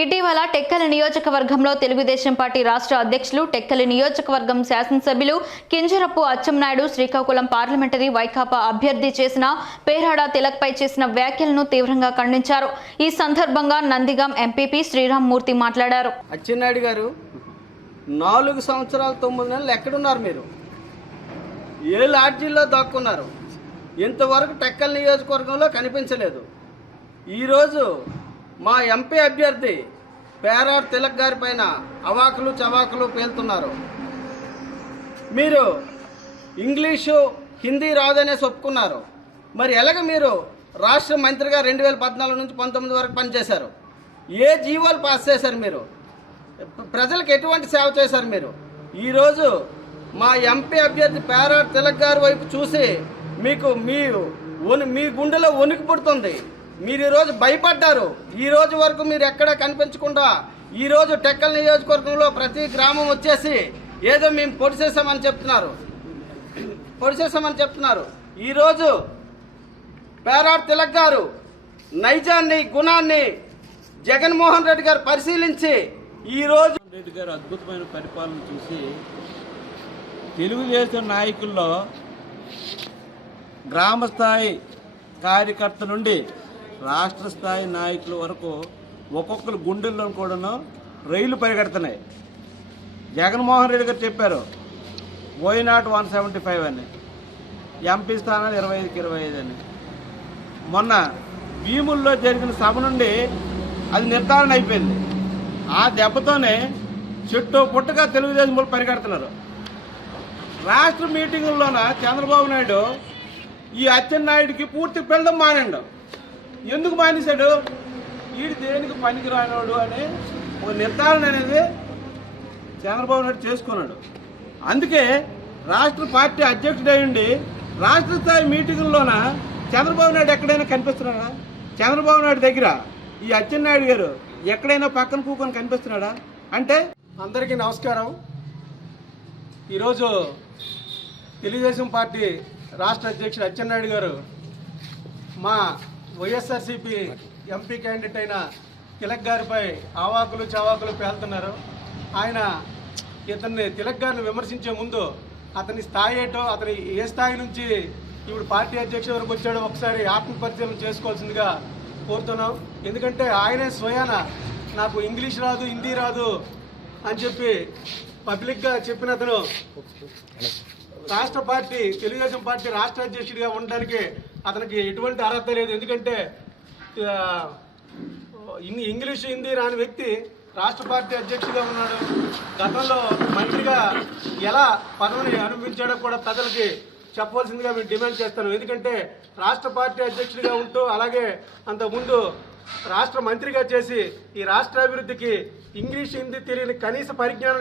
ఇటీవల టెక్కలి నియోజకవర్గంలో తెలుగుదేశం పార్టీ రాష్ట్ర అధ్యక్షులు టెక్కలి నియోజకవర్గం శాసనసభ్యులు కింజరపు అచ్చెన్నాయుడు శ్రీకాకుళం పార్లమెంటరీ వైకాపా అభ్యర్థి చేసిన పేరాడ తిలక్పై చేసిన వ్యాఖ్యలను తీవ్రంగా ఖండించారు. ఈ సందర్భంగా నందిగాం ఎంపీపీ శ్రీరామ్మూర్తి మాట్లాడారు. అచ్చెన్నాయుడు గారు 4 సంవత్సరాలు 9 నెలలు ఎక్కడున్నారు? మీరు ఏ లాడ్జీల్లో దాక్కున్నారు? ఇంతవరకు టెక్కలి నియోజకవర్గంలో కనిపించలేదు. ఈరోజు మా ఎంపీ అభ్యర్థి పేరాడ తిలక్ గారి పైన అవాకులు చవాకులు పేలుతున్నారు. మీరు ఇంగ్లీషు హిందీ రాదనేసి ఒప్పుకున్నారు. మరి ఎలాగ మీరు రాష్ట్ర మంత్రిగా 2014 నుంచి 19 వరకు పనిచేశారు? ఏ జీవోలు పాస్ చేశారు? మీరు ప్రజలకు ఎటువంటి సేవ చేశారు? మీరు ఈరోజు మా ఎంపీ అభ్యర్థి పేరాడ తిలక్ గారి వైపు చూసి మీకు మీ గుండెలో వణుకు పుడుతుంది. మీరు ఈరోజు భయపడ్డారు. ఈ రోజు వరకు మీరు ఎక్కడ కనిపించకుండా ఈరోజు టెక్కలి నియోజకవర్గంలో ప్రతి గ్రామం వచ్చేసి ఏదో మేము పొడిచేసామని చెప్తున్నారు. ఈరోజు పేరాడ తిలక్ గారు నైజాన్ని గుణాన్ని జగన్మోహన్ రెడ్డి గారు పరిశీలించి ఈరోజు రెడ్డి గారు అద్భుతమైన పరిపాలన చూసి తెలుగుదేశం నాయకుల్లో గ్రామస్థాయి కార్యకర్త నుండి రాష్ట్ర స్థాయి నాయకుల వరకు ఒక్కొక్కరు గుండెల్లో కూడాను రైళ్లు పరిగెడుతున్నాయి. జగన్మోహన్ రెడ్డి గారు చెప్పారు వైనాట్ 175 అని, ఎంపీ స్థానాలు 25కి 25 అని. మొన్న భీముల్లో జరిగిన సభ నుండి అది నిర్ధారణ అయిపోయింది. ఆ దెబ్బతోనే చెట్టు పుట్టగా తెలుగుదేశం వాళ్ళు పరిగెడుతున్నారు. రాష్ట్ర మీటింగుల్లోన చంద్రబాబు నాయుడు ఈ అచ్చెన్నాయుడికి పూర్తి పెళ్ళడం మానండు. ఎందుకు మానేశాడు? వీడు దేనికి పనికి రానివాడు అని ఒక నిర్ధారణ అనేది చంద్రబాబు నాయుడు చేసుకున్నాడు. అందుకే రాష్ట్ర పార్టీ అధ్యక్షుడు అయ్యండి రాష్ట్ర స్థాయి మీటింగుల్లోన చంద్రబాబు నాయుడు ఎక్కడైనా కనిపిస్తున్నాడా? చంద్రబాబు నాయుడు దగ్గర ఈ అచ్చెన్నాయుడు గారు ఎక్కడైనా పక్కన కూకొని కనిపిస్తున్నాడా? అంటే అందరికీ నమస్కారం. ఈరోజు తెలుగుదేశం పార్టీ రాష్ట్ర అధ్యక్షుడు అచ్చెన్నాయుడు గారు మా వైఎస్ఆర్సీపీ ఎంపీ క్యాండిడేట్ అయిన తిలక్ గారిపై ఆవాకులు చవాకులు పేలుతున్నారు. ఆయన తిలక్ గారిని విమర్శించే ముందు అతని స్థాయి ఏంటో, అతని ఏ స్థాయి నుంచి ఇప్పుడు పార్టీ అధ్యక్షుడి వరకు వచ్చాడో ఒకసారి ఆత్మపరిశీలన చేసుకోవాల్సిందిగా కోరుతున్నాం. ఎందుకంటే ఆయనే స్వయాన నాకు ఇంగ్లీష్ రాదు, హిందీ రాదు అని చెప్పి పబ్లిక్గా చెప్పిన అతను తెలుగుదేశం పార్టీ రాష్ట్ర అధ్యక్షుడిగా ఉండడానికి అతనికి ఎటువంటి అర్హత లేదు. ఎందుకంటే ఇంగ్లీష్ హిందీ రాని వ్యక్తి రాష్ట్ర పార్టీ అధ్యక్షుడిగా ఉన్నాడు. గతంలో మంత్రిగా ఎలా పదవిని అనుభవించాడో కూడా ప్రజలకి చెప్పవలసిందిగా మేము డిమాండ్ చేస్తాను. ఎందుకంటే రాష్ట్ర పార్టీ అధ్యక్షుడిగా ఉంటూ అలాగే అంతకుముందు రాష్ట్ర మంత్రిగా చేసి ఈ రాష్ట్ర అభివృద్ధికి ఇంగ్లీష్ హిందీ తెలియని కనీస పరిజ్ఞానం